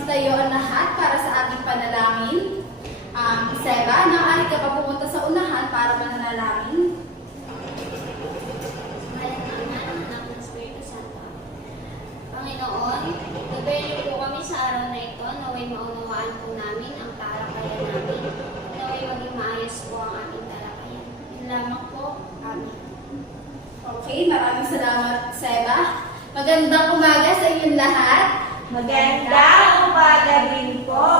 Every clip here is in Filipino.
magsitayo ang lahat para sa ating panalangin. Seba, maaari ka pa pumunta sa unahan para manalangin. Panginoon, gabayan po kami sa araw na ito, naway maunawaan po namin ang talakayan namin, naway maging maayos po ang ating talakayan. Yun lamang po. Amen. Okay, maraming salamat, Seba. Magandang umaga sa inyong lahat. Magandang umaga din po.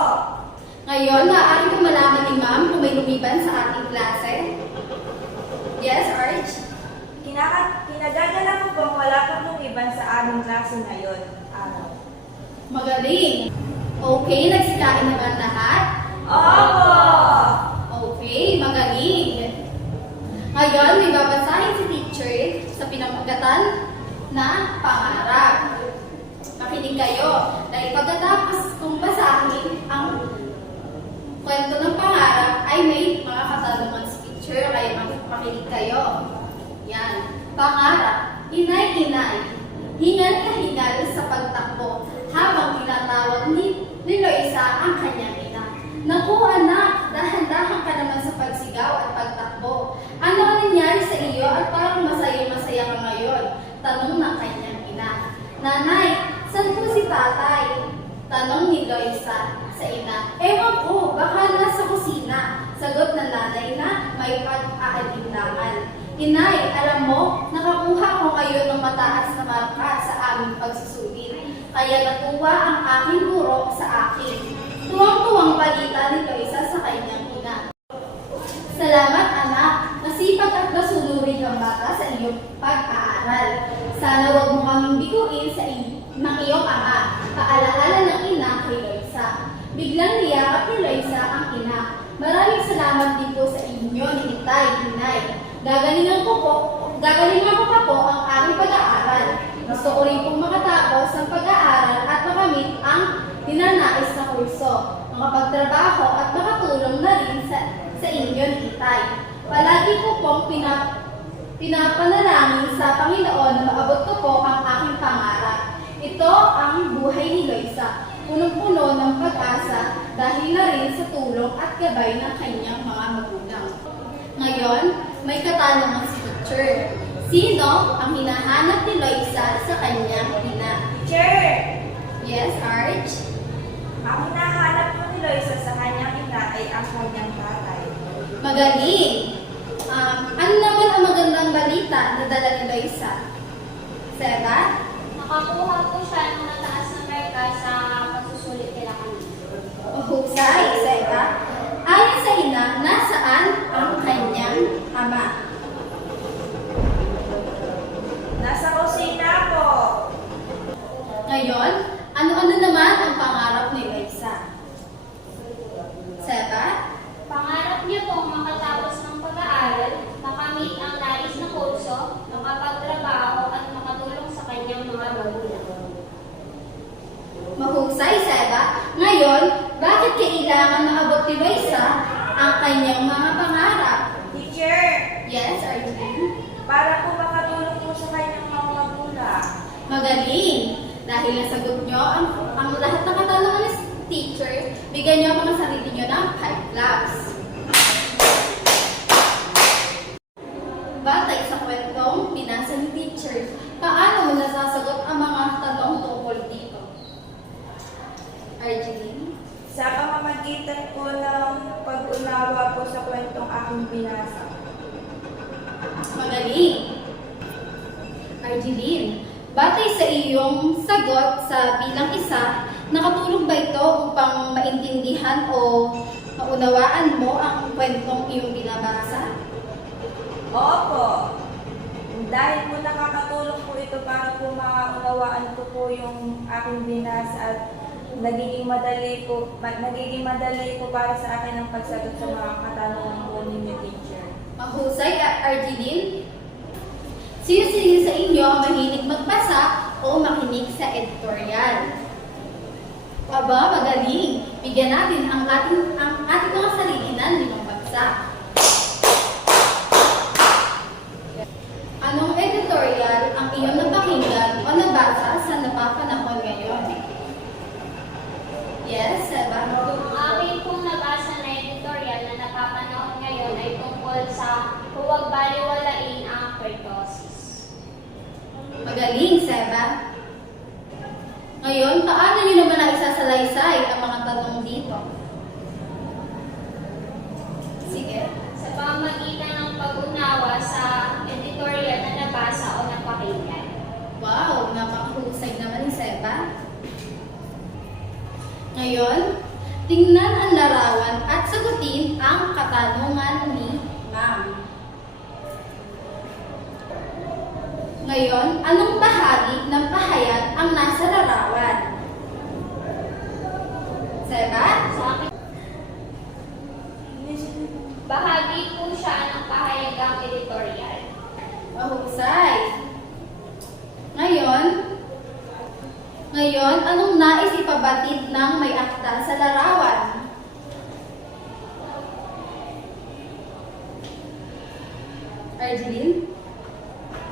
Ngayon, maaari ko malaman ni Ma'am kung may lumiban sa ating klase. Yes, Arch? Kinagagala ko pong wala pong lumiban sa aming klase ngayon. Magaling. Okay, nagsikain naman lahat? Opo! Okay, magaling. Ngayon, may babasahin si teacher sa pinamagatan na pangarap. Makinig kayo dahil pagkatapos kung basahin ang kwento ng pangarap ay may mga katanungan si teacher, kaya makinig kayo. Yan. Pangarap. Inay-inay. Hingal na hingal sa pagtakbo habang tinatawag ni Loisa ang kanyang ina. Naku anak, dahan-dahan ka naman sa pagsigaw at pagtakbo. Ano ang nangyari sa iyo at parang masaya-masaya ka ngayon? Tanong ng kanyang ina. Nanay, saan po si tatay? Tanong ni Loisa sa ina. Ewan ko, baka nasa kusina. Sagot ng nanay na may pag-aalinlangan. Inay, alam mo, nakakuha ko ngayon ng mataas na marka sa aming pagsusulit. Kaya natuwa ang aking guro sa akin. Tuwang-tuwang balita ni Loisa sa kanyang ina. Salamat anak, masipag at masunurin ang bata sa iyong pag-aaral. Sana huwag mo kaming biguin ng iyong ama. Paalaala ng ina kay Loisa. Biglang niyakap ni Loisa ang ina. Maraming salamat din po sa inyo ni Itay, Inay. Gagalingan ko pa po ang aking pag-aaral. Gusto ko rin pong makatapos ang pag-aaral at makamit ang ninanais na kurso, makapagtrabaho at makatulong na rin sa inyo ni Itay. Palagi ko pong pinapanalangin sa Panginoon na maabot ko po ang aking pangarap. Ito ang buhay ni Loisa, punong-puno ng pag-asa dahil na rin sa tulong at gabay ng kanyang mga magulang. Ngayon, may katanungan si teacher. Sino ang hinahanap ni Loisa sa kanyang ina? Teacher! Yes, Arch? Ang hinahanap po ni Loisa sa kanyang ina ay ang kanyang tatay. Magaling! Ano naman ang magandang balita na dala ni Loisa? Seba? Nakakuha po siya ng mataas na marka sa pagsusulit nila kanina. Husay, Seba? Ayon sa ina, nasaan ang kanyang ama? Nasa kusina po. Ngayon, ano-ano naman ang pangarap ni Loisa? Seba? Pangarap niya pong makatapos ng pag-aaral, makamit ang nais na kurso, makapagtrabaho at makatulong sa kanyang mga magulang. Mahusay, Seba. Ngayon, bakit kailangan maabot ni Loisa ang kanyang mga pangarap? Teacher! Yes, Arjun? Para po makatulong po sa kanyang mga magulang. Magaling! Dahil nasagot nyo ang lahat ng katanungan ni teacher, bigyan nyo ang mga sarili nyo ng 5 claps. Batay sa kwentong binasa ni teacher, paano mo nasasagot ang mga tanong tungkol dito? Arjun? Sa pamamagitan po ng pag-unawa po sa kwentong aking binasa. Magaling! Arjeline, batay sa iyong sagot sa bilang isa, nakatulong ba ito upang maintindihan o maunawaan mo ang kwentong iyong binabasa? Opo. Dahil po nakakatulong po ito para po maunawaan ko po yung aking binasa at nagiging madali po para sa akin ang pagsagot sa mga katanungan po ninyo, teacher. Mahusay, Arjeline. Sino sa inyo ang mahilig magbasa o makinig sa editorial? Aba, magaling! Bigyan natin ang ating mga sarili na magbagsak. Anong editorial ang iyong napakinggan o nabasa sa napapanahon ngayon? Ngayon, paano nyo naman na isasalaysay ang mga tanong dito? Sige. Sa pamamagitan ng pag-unawa sa editorial na nabasa o napakinggan. Wow, napakahusay naman ni Seba. Ngayon, tingnan ang larawan at sagutin ang katanungan ni Ma'am. Ngayon, anong bahagi ng pahayag ang nasa larawan? Seba? Sa akin, bahagi po siya ng pahayagang editorial. Mahusay. Ngayon, anong nais ipabatid ng may akda sa larawan? Arjeline?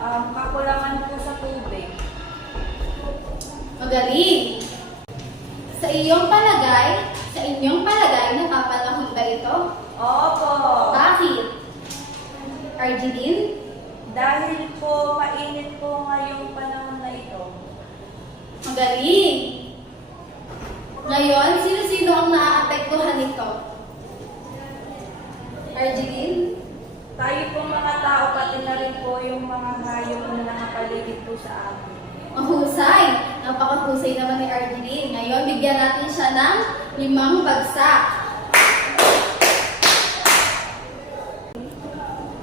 Kakulangan po sa tubig. Magaling! Sa inyong palagay, napapanahon ba ito? Opo. Bakit? Arjeline? Dahil po mainit po ngayong panahon na ito. Magaling! Ngayon, sino-sino ang naaapektuhan nito? Arjeline? Tayo po mga tao, pati na rin po yung mga hayop na nakapaligid po sa amin. Mahusay! Napakahusay naman ni Arjeline. Ngayon, bigyan natin siya ng 5 bagsak.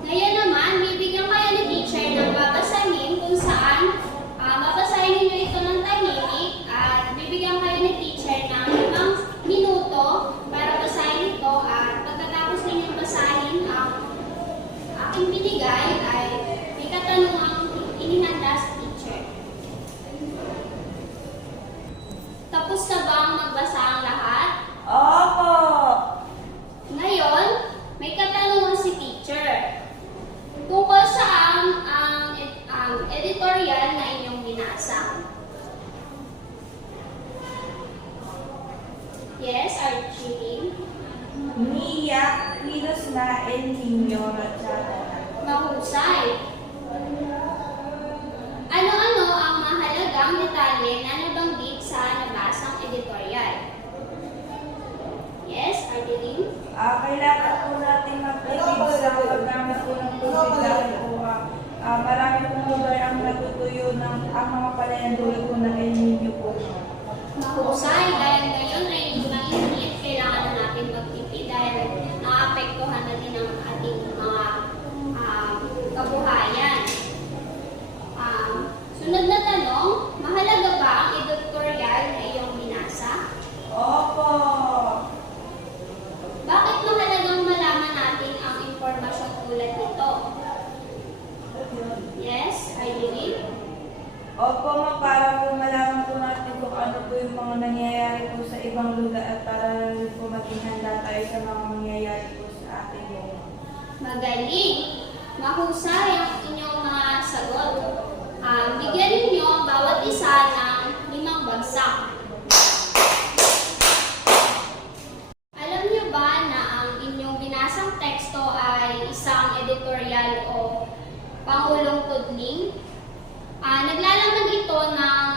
Ngayon naman, bibigyan kayo ni teacher ng babasahin kung saan babasahin ninyo ito ng tahimik at bibigyan kayo ni teacher ng 5 minuto para basahin ito at pagkatapos ninyo basahin ang aking binigay ay may katanungang inihanda sa teacher. Tapos na bang magbasa ang lahat? Opo. Ngayon, may katanungan si teacher. Tungkol sa ang editorial na inyong binasa. Yes, Archie? Mia, kilos na El Niño Rachata. Mahusay. Ano-ano ang mahalagang detalye na nabanggit sa nabasang editorial? Yes, Arlene? Kailangan po natin magpipig sa paggamit po ng tubig dahil po marami pong lugar ang natutuyo ng ang mga palayan dulo po ng El Niño po. Mahusay. Dahil ngayon ay mainit, kailangan na natin magtipid dahil naapektuhan na din ang ating mga kabuhayan. Sunod na tanong, mahalaga ba ang editorial na iyong binasa? Opo. Bakit mahalagang malaman natin ang impormasyon tulad nito? Yes, Arlene? Opo, para po malaman po natin kung ano po yung mga nangyayari po sa ibang lugar at para rin po maging handa tayo sa mga mangyayari po sa ating lugar. Magaling! Mahusay ang inyong mga sagot. Bigyan ninyo ang bawat isa ng 5 bagsak. Alam niyo ba na ang inyong binasang teksto ay isang editorial o pangulong tudling? Naglalaman ito ng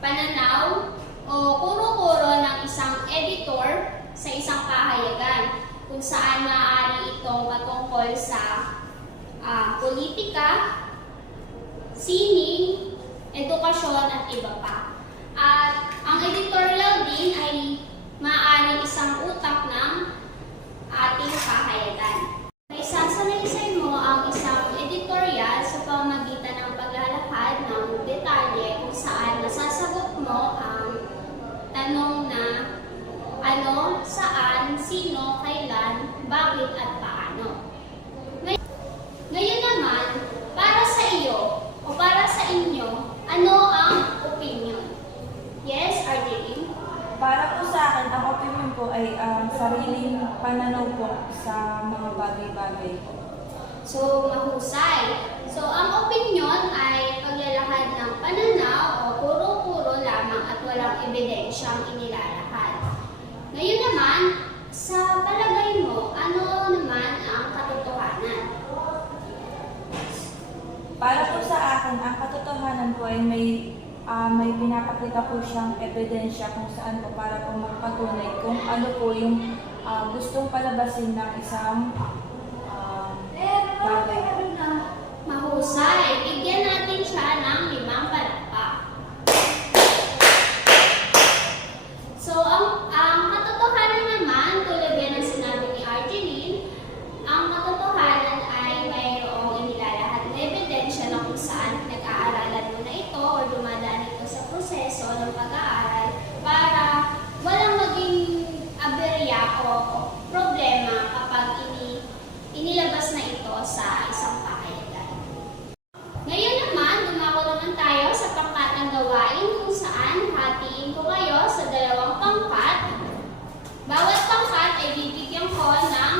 pananaw o kuro-kuro ng isang editor sa isang pahayagan kung saan maaari itong patungkol sa politika, sining, edukasyon at iba pa. At ang editorial din ay maaaring isang utak ng ating pahayagan. Isasalaysay mo ang isang editorial sa pamamagitan ng paglalahad ng detalye kung saan nasasagot mo ang tanong na ano, saan, sino, kailan, bakit at paano. Ngayon naman, para sa iyo o para sa inyo, ano ang opinion? Yes, Arlene? Para po sa akin, ang opinion ko ay sariling pananaw po sa mga bagay-bagay po. So, mahusay. So, ang opinion ay paglalahad ng pananaw o puro-puro lamang at walang ebidensyang inilalahad. Ngayon naman, sa palagay mo, ano naman ang katotohanan? Para po sa akin, ang katotohanan po ay may may pinapakita po siyang ebidensya kung saan po para po magpatunay kung ano po yung gustong palabasin ng isang bagay. Mahusay. Bigyan natin siya ng 5 palakpak. So, ang katotohanan naman, tulad yan ang sinabi ni Arjeline, ang katotohanan ay mayroong inilalahad na ebidensya na kung saan nag-aaralan mo na ito o dumadaan ito sa proseso ng pag-aaral para walang maging aberya o problema kapag inilabas na ito sa isang pahayagan. Ngayon naman, dumako naman tayo sa pangkatang gawain kung saan hatiin ko kayo sa 2 pangkat. Bawat pangkat ay bibigyan ko ng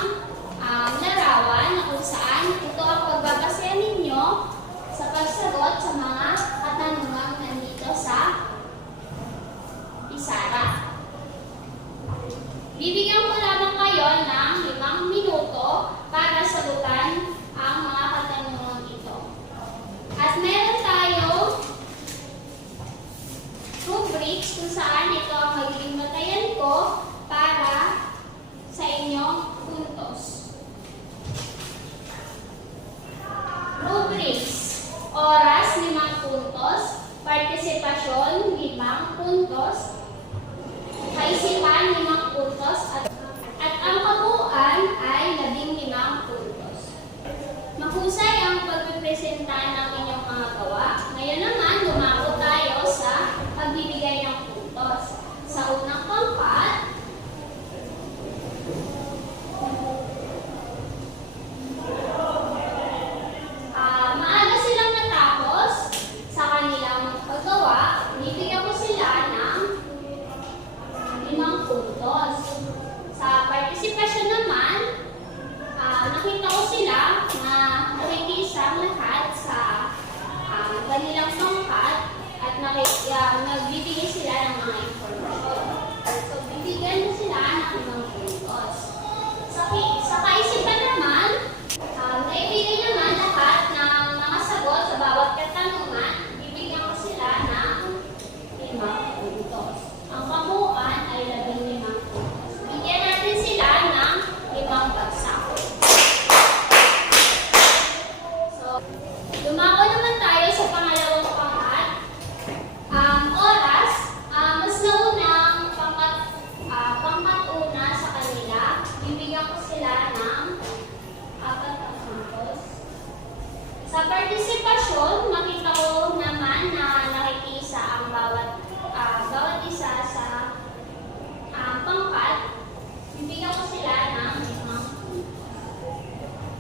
larawan na kung saan ito ang pagbabasehan ninyo sa pagsagot sa mga katanungang nandito sa isara. Bibigyan ko lamang kayo ng 5 minuto para sagutan ang mga katanungan ito. At meron tayo rubrics kung saan ito ang magiging batayan ko para sa inyong puntos. Rubrics. Oras, 5 puntos. Partisipasyon, 5 puntos. Kaisipan, 5 puntos. At ang kabuuan ay 15 puntos. Mahusay ang pagpipresenta ng inyong mga gawa. Ngayon naman, dumako tayo sa pagbibigay ng puntos. Sa unang pangkat, maaga silang natapos sa kanilang paggawa. Bibigyan ko sila ng 5 puntos. Sa partisipasyon naman, nakita ko sila na nakikisang lahat sa kanilang pangkat at nagbibigay sila ng mga informasyon. So, bibigyan ko sila ng 5 puntos. Sa kaisipan naman, naibigay naman lahat ng mga sagot sa bawat katanungan, bibigyan ko sila ng 5 puntos. Ang kabuuan ay 15 puntos. Bigyan natin sila ng 5 bagsak. So, dumako naman tayo sa pangalawang pangkat. Oras, mas naunang pangkat una sa kanila, bibigyan ko sila ng 4 na puntos. Sa partisipasyon, makita ko naman na nakikisa ang bawat isa sa pangkat, bibigyan ko sila ng 5 puntos.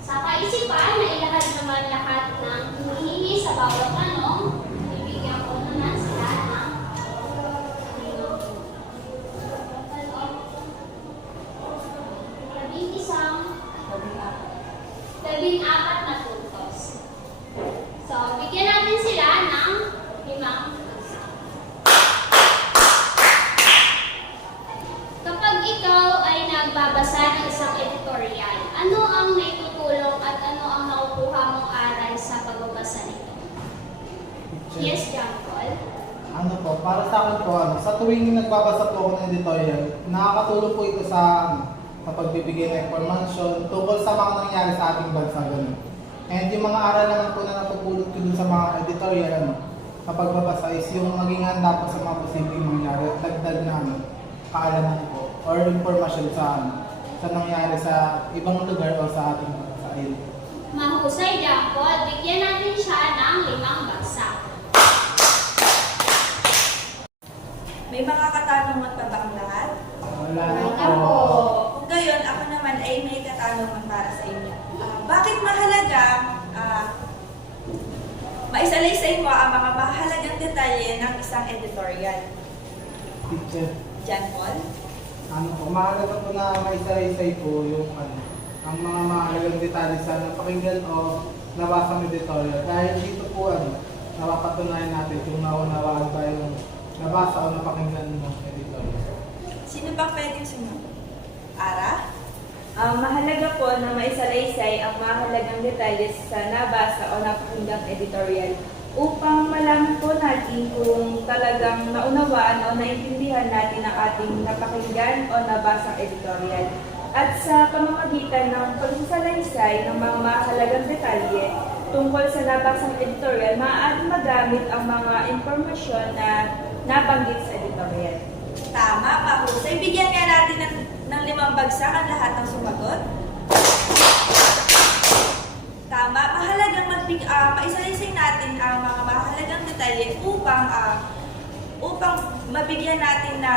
Sa kaisipan, na ilahad naman lahat ng hinihingi sa bawat tanong, bibigyan ko naman sila ng 5 puntos. 14 na puntos. So, bigyan natin sila ng 5 bagsak. Kapag ikaw ay nagbabasa ng isang editorial, ano ang naitutulong at ano ang nakukuha mong aral sa pagbabasa nito? Yes, John Paul? Ano po, para sa akin po, sa tuwing nagbabasa po ako ng editorial, nakakatulong po ito sa pagbibigay ng informasyon tungkol sa mga nangyari sa ating bansa. Ganun. And yung mga aral naman po na napupulot ko dun sa mga editorial, sa pagbabasa is yung maging handa po sa mga posibleng mangyari at dagdag na kaalaman po or informasyon sa nangyari sa ibang lugar o sa ating bansa. Mahusay, John Paul. Bigyan natin siya ng 5 bagsak. May mga katanungan pa ba ang lahat? Wala na Wala po. po. Kung gayon, ako naman ay may katanungan para sa inyo. Bakit mahalaga maisalaysay mo ang mga mahalagang detalye ng isang editorial? Teacher, John Paul? ano po, mahalaga po na maisay-isay po yung ang mga mahalagang detalye sa napakinggan o nabasa ng editorial. Dahil dito po napapatunayan natin kung naunawaan ba yung nabasa o napakinggan ng editorial. Sino ba pwedeng sumunod? Ara? Mahalaga po na maisalaysay ang mahalagang detalye sa nabasa o napakinggang editorial upang malaman po natin kung talagang naunawaan o naintindihan natin ang ating napakinggan o nabasang editorial. At sa pamamagitan ng pagsasalaysay ng mga mahalagang detalye tungkol sa nabasang editorial, maaaring magamit ang mga impormasyon na nabanggit sa editorial. Tama, mahusay. Bigyan nga natin ng 5 bagsak ang lahat ng sumagot. Tama, mahalagang maisalaysay natin ang mga mahalagang detalye upang mabigyan natin na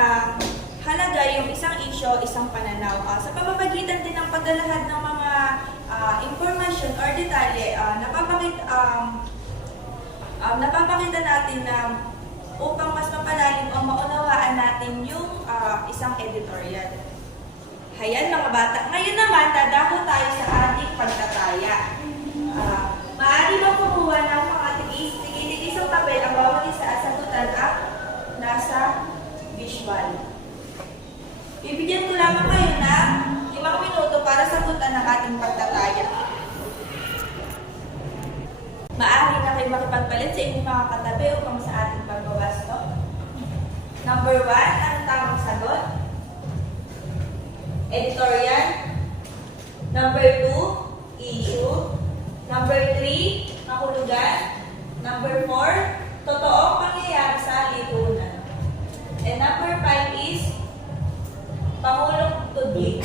halaga yung isang isyo, isang pananaw. Sa pamamagitan din ng paglalahad ng mga information or detalye, napapakita natin na upang mas mapalalim o maunawaan natin yung isang editorial. Hayan mga bata, ngayon naman dadako tayo sa ating pagtataya. Maaari mo kumuha ng mga tigis ang papel ang bawat isa at sagutan at nasa visual. Bibigyan ko lamang kayo ng 5 minuto para sagutan ang ating pagtataya. Maaari na kayo makipagpalit sa inyong mga katabi upang sa ating pagbawasto. Number 1, ang tamang sagot. Editorial. Number 2, issue. Number 3, kahulugan. Number 4, totoong pangyayari sa lipunan. And number 5 is Pangulong Tudling.